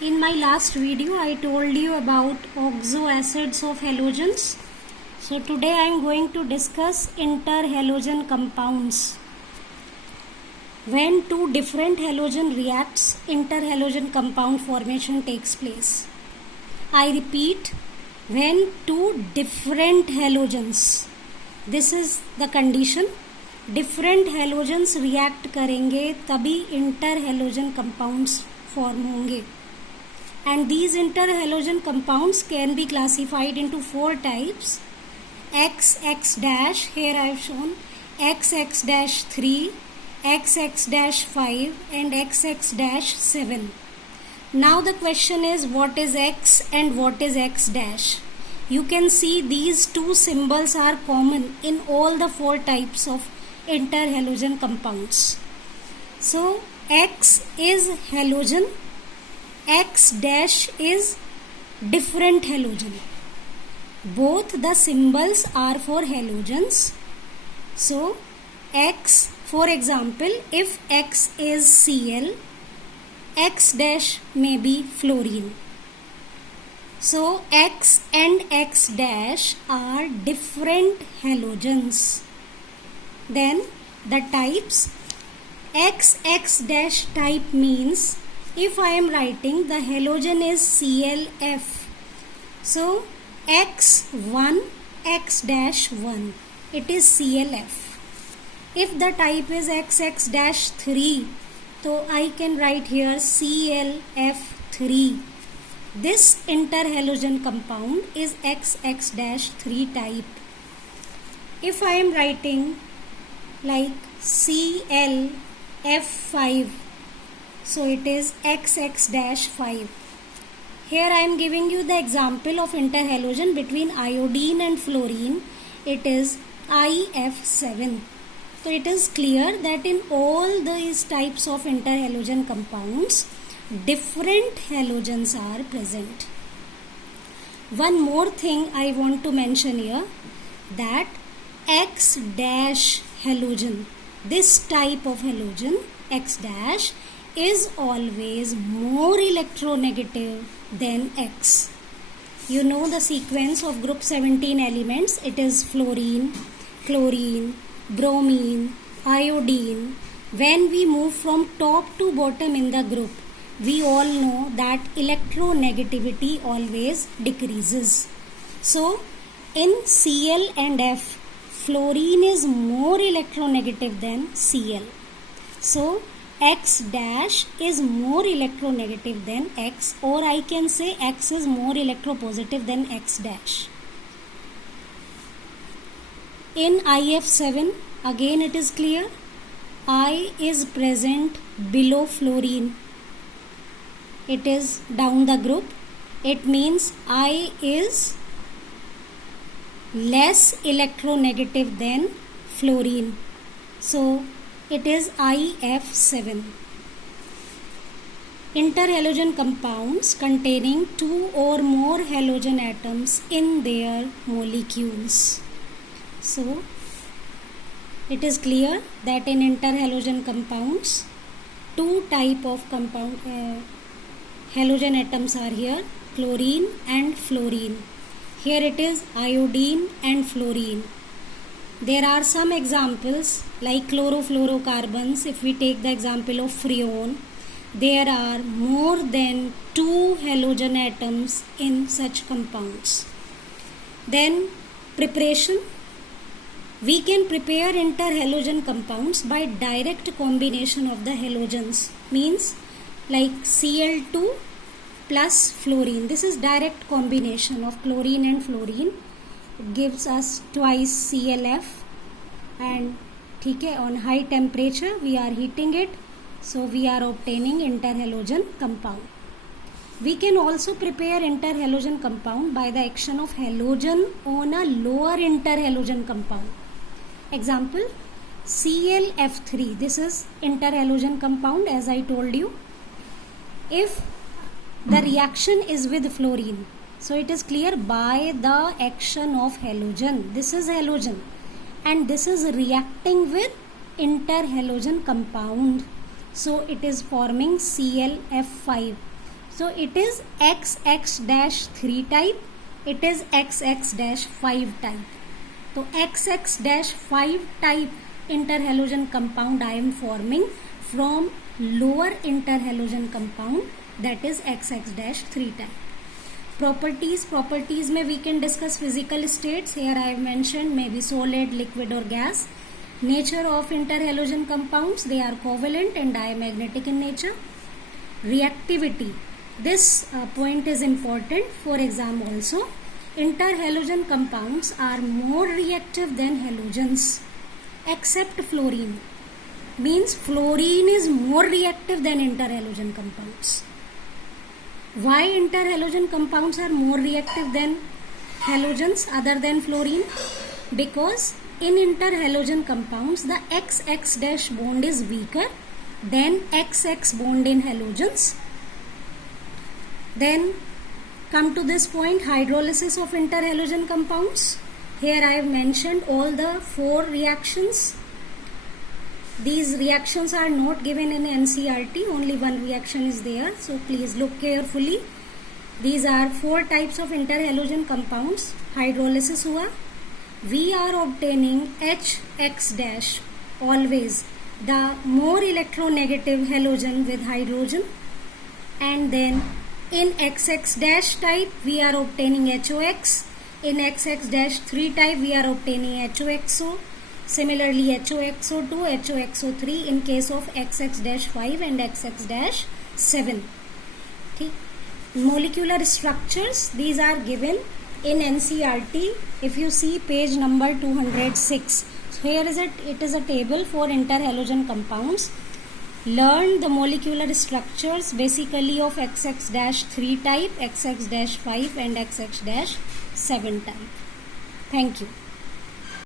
In my last video, I told you about oxo acids of halogens. So today I am going to discuss interhalogen compounds. When two different halogen reacts, interhalogen compound formation takes place. I repeat, when two different halogens, this is the condition, different halogens react करेंगे तभी interhalogen compounds form होंगे. And these interhalogen compounds can be classified into four types: XX dash, here I have shown XX dash 3, XX dash 5 and XX dash 7. Now the question is, what is X and what is X dash? You can see these two symbols are common in all the four types of interhalogen compounds. So X is halogen, X dash is different halogen. Both the symbols are for halogens. So X, for example, if X is Cl, X dash may be fluorine. So X and X dash are different halogens. Then the types, XX dash type means if I am writing the halogen is ClF, so X1, X dash 1, it is ClF. If the type is XX dash 3, so I can write here ClF3. This interhalogen compound is XX dash 3 type. If I am writing like ClF5, so it is XX dash 5. Here I am giving you the example of interhalogen between iodine and fluorine. It is IF7. So it is clear that in all these types of interhalogen compounds, different halogens are present. One more thing I want to mention here, that X dash halogen, this type of halogen X dash, is always more electronegative than X. You know the sequence of group 17 elements. It is fluorine, chlorine, bromine, iodine. When we move from top to bottom in the group, we all know that electronegativity always decreases. So in Cl and F, fluorine is more electronegative than Cl. So X dash is more electronegative than X, or I can say X is more electropositive than X dash. In IF7, again it is clear, I is present below fluorine. It is down the group. It means I is less electronegative than fluorine. So it is IF7. Interhalogen compounds containing two or more halogen atoms in their molecules. So it is clear that in interhalogen compounds, two type of halogen atoms are here, chlorine and fluorine. Here it is iodine and fluorine. There are some examples like chlorofluorocarbons. If we take the example of freon, there are more than two halogen atoms in such compounds. Then preparation. We can prepare interhalogen compounds by direct combination of the halogens. Means like Cl2 plus fluorine. This is direct combination of chlorine and fluorine. It gives us twice ClF, and on high temperature we are heating it, so we are obtaining interhalogen compound. We can also prepare interhalogen compound by the action of halogen on a lower interhalogen compound. Example, ClF3. This is interhalogen compound, as I told you. If the reaction is with fluorine, so it is clear by the action of halogen. This is halogen and this is reacting with interhalogen compound. So it is forming ClF5. So it is XX-3 type, it is XX-5 type. So XX-5 type interhalogen compound I am forming from lower interhalogen compound, that is XX-3 type. Properties में we can discuss physical states. Here I have mentioned maybe solid, liquid or gas. Nature of interhalogen compounds, they are covalent and diamagnetic in nature. Reactivity, this point is important for exam also. Interhalogen compounds are more reactive than halogens except fluorine. Means fluorine is more reactive than interhalogen compounds. Why interhalogen compounds are more reactive than halogens other than fluorine? Because in interhalogen compounds the XX- bond is weaker than XX bond in halogens. Then come to this point, hydrolysis of interhalogen compounds. Here I have mentioned all the 4 reactions. These reactions are not given in NCERT, only one reaction is there, so please look carefully. These are 4 types of interhalogen compounds. Hydrolysis हुआ, we are obtaining HX- always the more electronegative halogen with hydrogen, and then in XX- type we are obtaining HOX, in XX-3 type we are obtaining HOXO, similarly HOXO2, HOXO3 in case of XX-5 and XX-7. Okay. Molecular structures, these are given in NCERT. If you see page number 206, so here is it is a table for interhalogen compounds. Learn the molecular structures basically of XX-3 type, XX-5 and XX-7 type. Thank you.